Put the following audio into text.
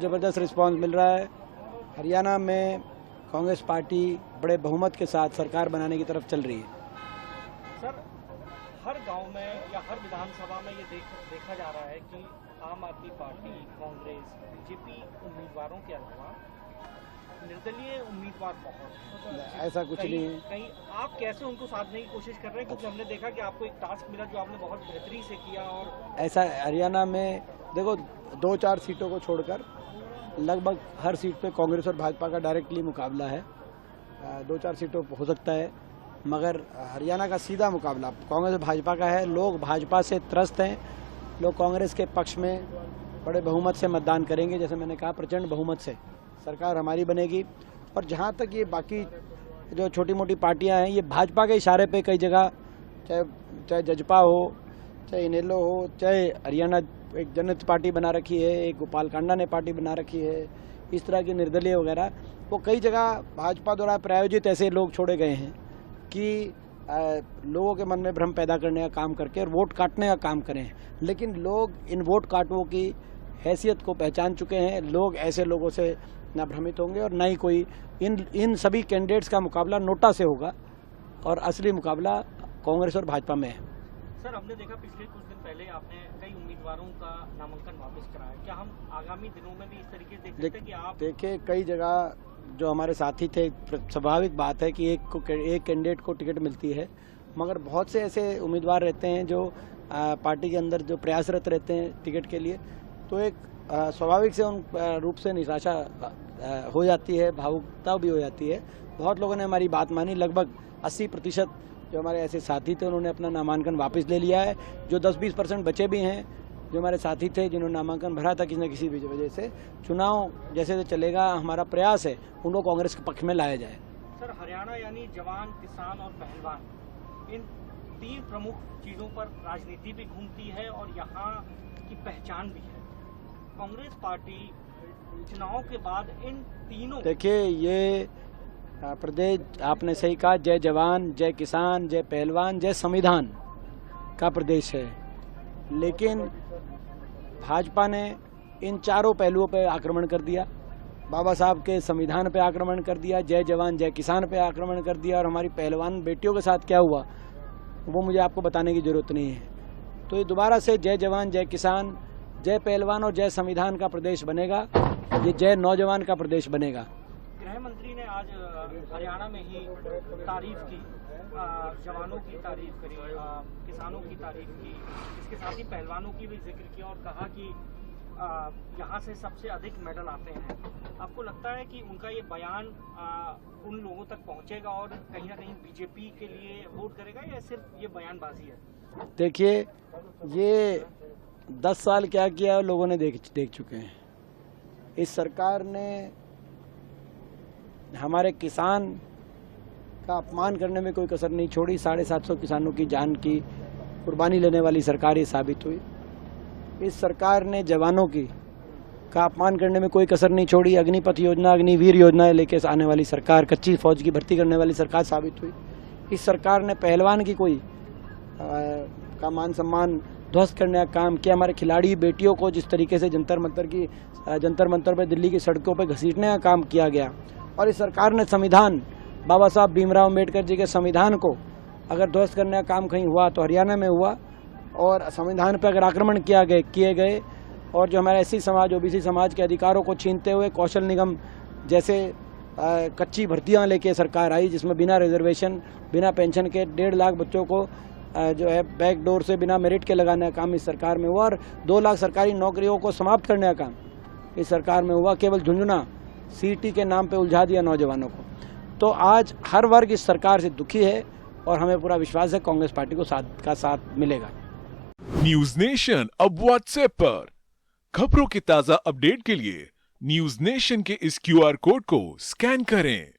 ज़बरदस्त रिस्पांस मिल रहा है। हरियाणा में कांग्रेस पार्टी बड़े बहुमत के साथ सरकार बनाने की तरफ चल रही है। सर, हर गांव में या हर विधानसभा में ये देखा जा रहा है कि आम आदमी पार्टी, कांग्रेस, बीजेपी उम्मीदवारों के अलावा निर्दलीय उम्मीदवार बहुत ऐसा कुछ नहीं है। कहीं आप कैसे उनको साधने की कोशिश कर रहे हैं? क्योंकि हमने देखा कि आपको एक टास्क मिला जो आपने बहुत बेहतरी से किया। और ऐसा हरियाणा में देखो 2-4 सीटों को छोड़कर लगभग हर सीट पे कांग्रेस और भाजपा का डायरेक्टली मुकाबला है। 2-4 सीटों हो सकता है, मगर हरियाणा का सीधा मुकाबला कांग्रेस और भाजपा का है। लोग भाजपा से त्रस्त हैं, लोग कांग्रेस के पक्ष में बड़े बहुमत से मतदान करेंगे। जैसे मैंने कहा, प्रचंड बहुमत से सरकार हमारी बनेगी। और जहाँ तक ये बाकी जो छोटी मोटी पार्टियां हैं, ये भाजपा के इशारे पे कई जगह, चाहे जजपा हो, चाहे इनेलो हो, चाहे हरियाणा एक जनता पार्टी बना रखी है, एक गोपाल कांडा ने पार्टी बना रखी है, इस तरह की निर्दलीय वगैरह, वो कई जगह भाजपा द्वारा प्रायोजित ऐसे लोग छोड़े गए हैं कि लोगों के मन में भ्रम पैदा करने का काम करके और वोट काटने का काम करें। लेकिन लोग इन वोट काटवों की हैसियत को पहचान चुके हैं। लोग ऐसे लोगों से ना भ्रमित होंगे और ना ही कोई इन सभी कैंडिडेट्स का मुकाबला नोटा से होगा और असली मुकाबला कांग्रेस और भाजपा में है। सर, हमने देखा पिछले कुछ दिन पहले आपने कई उम्मीदवारों का नामांकन वापस कराया। क्या हम आगामी दिनों में भी इस तरीके से देख सकते हैं कि आप देखिए, कई जगह जो हमारे साथी थे, स्वाभाविक बात है कि एक कैंडिडेट को टिकट मिलती है, मगर बहुत से ऐसे उम्मीदवार रहते हैं जो पार्टी के अंदर जो प्रयासरत रहते हैं टिकट के लिए, तो एक स्वाभाविक से उन रूप से निराशा हो जाती है, भावुकता भी हो जाती है। बहुत लोगों ने हमारी बात मानी। लगभग 80% जो हमारे ऐसे साथी थे उन्होंने अपना नामांकन वापस ले लिया है। जो 10-20% बचे भी हैं, जो हमारे साथी थे जिन्होंने नामांकन भरा था किसी न किसी भी वजह से, चुनाव जैसे चलेगा, हमारा प्रयास है उनको कांग्रेस के पक्ष में लाया जाए। सर, हरियाणा यानी जवान, किसान और पहलवान, इन 3 प्रमुख चीज़ों पर राजनीति भी घूमती है और यहाँ की पहचान भी है। कांग्रेस पार्टी चुनाव के बाद इन तीनों, देखिए, ये प्रदेश आपने सही कहा, जय जवान, जय किसान, जय पहलवान, जय संविधान का प्रदेश है। लेकिन भाजपा ने इन चारों पहलुओं पर आक्रमण कर दिया। बाबा साहब के संविधान पे आक्रमण कर दिया, जय जवान जय किसान पे आक्रमण कर दिया, और हमारी पहलवान बेटियों के साथ क्या हुआ वो मुझे आपको बताने की जरूरत नहीं है। तो ये दोबारा से जय जवान जय किसान, जय पहलवान और जय संविधान का प्रदेश बनेगा, ये जय नौजवान का प्रदेश बनेगा। गृह मंत्री ने आज हरियाणा में ही तारीफ की, जवानों की तारीफ करी, किसानों की तारीफ की, इसके साथ ही पहलवानों की भी जिक्र किया और कहा कि यहाँ से सबसे अधिक मेडल आते हैं। आपको लगता है कि उनका ये बयान उन लोगों तक पहुँचेगा और कहीं ना कहीं बीजेपी के लिए वोट करेगा, या सिर्फ ये बयानबाजी है? देखिए, ये 10 साल क्या किया लोगों ने देख चुके हैं। इस सरकार ने हमारे किसान का अपमान करने में कोई कसर नहीं छोड़ी। 750 किसानों की जान की कुर्बानी लेने वाली सरकार ये साबित हुई। इस सरकार ने जवानों की का अपमान करने में कोई कसर नहीं छोड़ी। अग्निपथ योजना, अग्निवीर योजना लेके आने वाली सरकार, कच्ची फौज की भर्ती करने वाली सरकार साबित हुई। इस सरकार ने पहलवान की कोई का मान सम्मान ध्वस्त करने का काम किया। हमारे खिलाड़ी बेटियों को जिस तरीके से जंतर मंतर पे दिल्ली की सड़कों पे घसीटने का काम किया गया, और इस सरकार ने संविधान, बाबा साहब भीमराव अम्बेडकर जी के संविधान को अगर ध्वस्त करने का काम कहीं हुआ तो हरियाणा में हुआ। और संविधान पर अगर आक्रमण किए गए और जो हमारे एससी समाज, ओबीसी समाज के अधिकारों को छीनते हुए कौशल निगम जैसे कच्ची भर्तियां लेके सरकार आई, जिसमें बिना रिजर्वेशन, बिना पेंशन के 1.5 लाख बच्चों को जो है बैक डोर से बिना मेरिट के लगाने का काम इस सरकार में हुआ, और 2 लाख सरकारी नौकरियों को समाप्त करने का काम इस सरकार में हुआ। केवल झुंझुना सीटी के नाम पे उलझा दिया नौजवानों को। तो आज हर वर्ग इस सरकार से दुखी है और हमें पूरा विश्वास है कांग्रेस पार्टी को साथ मिलेगा। न्यूज नेशन अब व्हाट्सएप पर खबरों के ताजा अपडेट के लिए न्यूज नेशन के इस QR कोड को स्कैन करें।